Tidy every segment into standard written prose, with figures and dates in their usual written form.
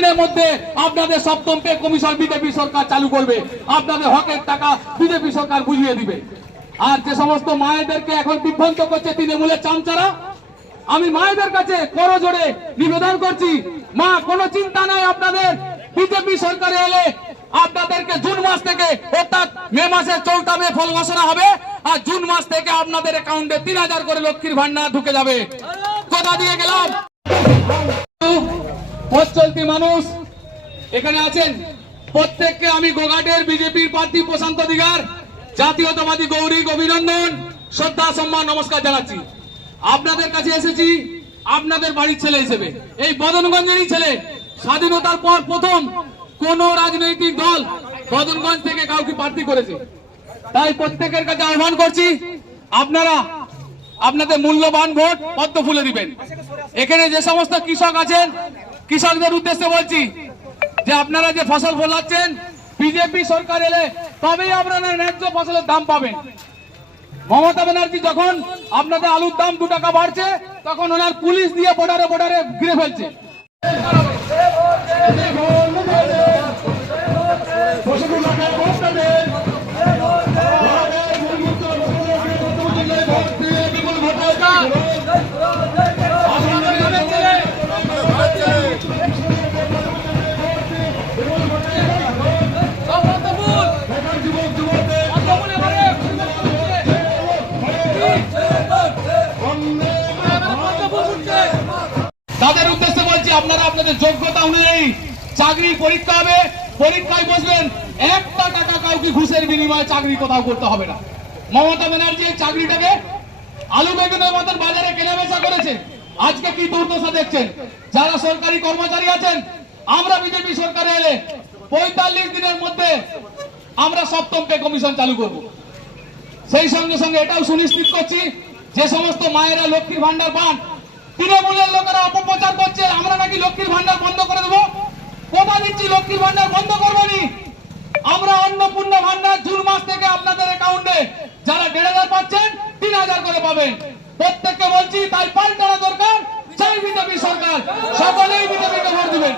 দিনের মধ্যে আপনাদের সপ্তম পে কমিশন বিজেপি সরকার চালু করবে, আপনাদের হকের টাকা বিজেপি সরকার বুঝিয়ে দিবে। আর যে সমস্ত মায়েদেরকে এখন বিভ্রান্ত করছে তৃণমূলের চামচারা, আমি মায়েদের কাছে করজোড়ে নিবেদন করছি, মা কোনো চিন্তা নাই, আপনাদের বিজেপি সরকারে এলে আপনাদেরকে জুন মাস থেকে অর্থাৎ মে মাসের 4 মে ফল ঘোষণা হবে, আর জুন মাস থেকে আপনাদের অ্যাকাউন্টে 3000 করে লক্ষ্মীর ভান্ডার ঢুকে যাবে। কথা দিয়ে গেলাম। পথ চলতি মানুষ এখানে আছেন, প্রত্যেককে আমি গোঘাটের বিজেপির প্রার্থী প্রশান্ত দিগার জাতীয়তাবাদী গৌরিক অভিনন্দন, শ্রদ্ধা, সম্মান, নমস্কার জানাচ্ছি। আপনাদের কাছে এসেছি আপনাদের বাড়ির ছেলে হিসেবে, এই বদনগঞ্জেরই ছেলে। স্বাধীনতার পর প্রথম কোন রাজনৈতিক দল বদনগঞ্জ থেকে কাউকে প্রার্থী করেছে, তাই প্রত্যেকের কাছে আহ্বান করছি, আপনারা আপনাদের মূল্যবান ভোট পদ্ম ফুলে দিবেন। এখানে যে সমস্ত কৃষক আছেন, কৃষকদের উদ্দেশ্যে বলছি যে আপনারা যে ফসল ফলাচ্ছেন, বিজেপি সরকার এলে তবেই আপনারা ন্যায্য ফসলের দাম পাবেন। মমতা ব্যানার্জি যখন আপনাদের আলুর দাম 2 টাকা বাড়ছে, তখন ওনার পুলিশ দিয়ে বর্ডারে বর্ডারে ঘিরে ফেলছে। তাদের উদ্দেশ্যে বলছি, আপনারা আপনাদের যোগ্যতা অনুযায়ী চাকরির পরীক্ষা হবে, পরীক্ষায় বসবেন, 1 টাকা কাউকে ঘুষের বিনিময়ে চাকরি কোথাও করতে হবে না। মমতা ব্যানার্জি এই চাকরিটাকে আলু বেগুনের মতন বাজারে কেনাবেচা করেছে। আজকে কি দুর্দশা দেখছেন যারা সরকারি কর্মচারী আছেন। আমরা বিজেপি সরকারে এলে 45 দিনের মধ্যে আমরা সপ্তম পে কমিশন চালু করব। সেই সঙ্গে সঙ্গে এটাও সুনিশ্চিত করছি, যে সমস্ত মায়েরা লক্ষ্মীর ভান্ডার পান, তৃণমূলের লোকেরা অপপ্রচার করছে আমরা নাকি লক্ষ্মীর ভান্ডার বন্ধ করে দেবো। কথা দিচ্ছি, লক্ষ্মীর ভান্ডার বন্ধ করবো নি। আমরা অন্নপূর্ণা ভান্ডার জুন মাস থেকে আপনাদের অ্যাকাউন্টে যারা 1500 পাচ্ছেন 3000 করে পাবেন। প্রত্যেককে বলছি তাই পাল্টানো দরকার। জয় বিজেপি সরকার, সকলেই বিজেপিকে ভোট দিবেন।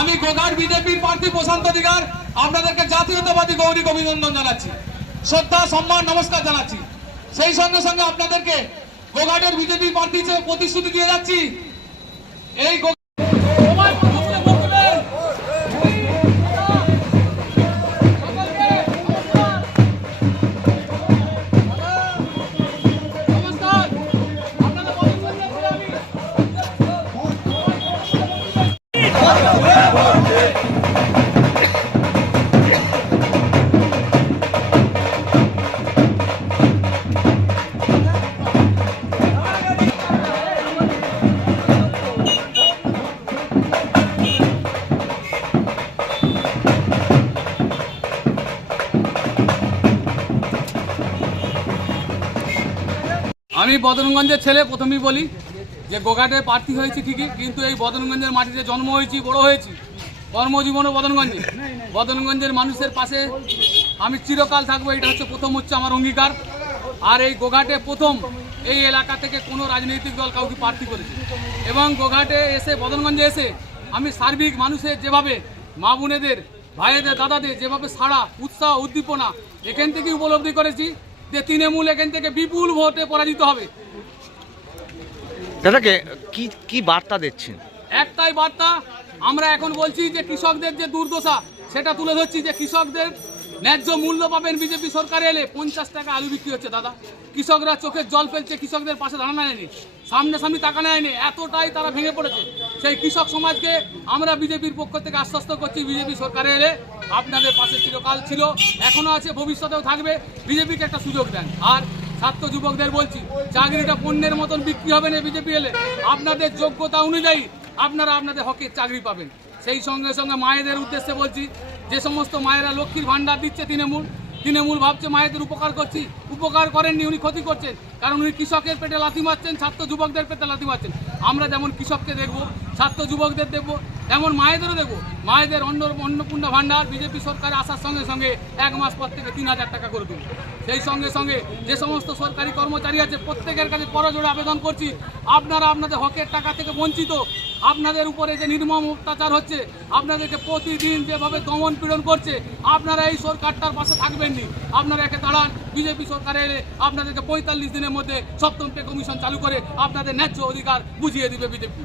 আমি গোঘাট বিজেপির প্রার্থী প্রশান্ত দিগার আপনাদেরকে জাতীয়তাবাদী গৌরিক অভিনন্দন জানাচ্ছি, শ্রদ্ধা, সম্মান, নমস্কার জানাচ্ছি। সেই সঙ্গে সঙ্গে আপনাদেরকে গোঘাটের বিজেপি প্রার্থী হিসেবে প্রতিশ্রুতি দিয়ে যাচ্ছি, এই আমি বদনগঞ্জের ছেলে। প্রথমেই বলি যে গোঘাটে প্রার্থী হয়েছি ঠিকই, কিন্তু এই বদনগঞ্জের মাটিতে জন্ম হয়েছি, বড় হয়েছি, কর্মজীবনও বদনগঞ্জে। বদনগঞ্জের মানুষের পাশে আমি চিরকাল থাকবো, এটা হচ্ছে আমার অঙ্গীকার। আর এই গোঘাটে প্রথম এই এলাকা থেকে কোনো রাজনৈতিক দল কাউকে প্রার্থী করেছে, এবং গোঘাটে এসে, বদনগঞ্জে এসে আমি সার্বিক মানুষের যেভাবে, মা বোনেদের, ভাইয়েদের, দাদাদের যেভাবে সাড়া, উৎসাহ, উদ্দীপনা এখান থেকে উপলব্ধি করেছি যে তৃণমূল এখান থেকে বিপুল ভোটে পরাজিত হবে। দাদাকে কি বার্তা দিচ্ছেন? একটাই বার্তা, আমরা এখন বলছি যে কৃষকদের যে দুর্দশা সেটা তুলে ধরছি, যে কৃষকদের ন্যায্য মূল্য পাবেন বিজেপি সরকার এলে। 50 টাকা আলু বিক্রি হচ্ছে দাদা, কৃষকরা চোখের জল ফেলছে, কৃষকদের পাশে দাঁড়ানো যায়নি, সামনাসামনি তাকানো যায়নি, এতটাই তারা ভেঙে পড়েছে। সেই কৃষক সমাজকে আমরা বিজেপির পক্ষ থেকে আশ্বস্ত করছি, বিজেপি সরকারে এলে আপনাদের পাশে চিরকাল ছিল, এখনো আছে, ভবিষ্যতেও থাকবে। বিজেপিকে একটা সুযোগ দেন। আর ছাত্র যুবকদের বলছি, চাকরিটা পণ্যের মতন বিক্রি হবে না বিজেপি এলে। আপনাদের যোগ্যতা অনুযায়ী আপনারা আপনাদের হকের চাকরি পাবেন। সেই সঙ্গে সঙ্গে মায়েদের উদ্দেশ্যে বলছি, যে সমস্ত মায়েরা লক্ষ্মীর ভান্ডার দিচ্ছে তৃণমূল, তৃণমূল ভাবছে মায়েদের উপকার করছি, উপকার করেননি, উনি ক্ষতি করছেন। কারণ উনি কৃষকের পেটে লাথি মারছেন, ছাত্র যুবকদের পেটে লাথি মারছেন। আমরা যেমন কৃষককে দেখবো, ছাত্র যুবকদের দেখবো, তেমন মায়েদেরও দেখবো। মায়েদের অন্নপূর্ণা ভাণ্ডার বিজেপি সরকার আসার সঙ্গে সঙ্গে 1 মাস পর থেকে 3000 টাকা করে দেবে। সেই সঙ্গে সঙ্গে যে সমস্ত সরকারি কর্মচারী আছে প্রত্যেকের কাছে করজোড়ে আবেদন করছি, আপনারা আপনাদের হকের টাকা থেকে বঞ্চিত, আপনাদের উপরে যে নির্মম অত্যাচার হচ্ছে, আপনাদেরকে প্রতিদিন যেভাবে দমন পীড়ন করছে, আপনারা এই সরকারটার পাশে থাকবেননি। আপনারা একে দাঁড়ান, বিজেপি সরকারে এলে আপনাদেরকে 45 দিনের মধ্যে 7ম পে কমিশন চালু করে আপনাদের ন্যায্য অধিকার বুঝিয়ে দিবে বিজেপি।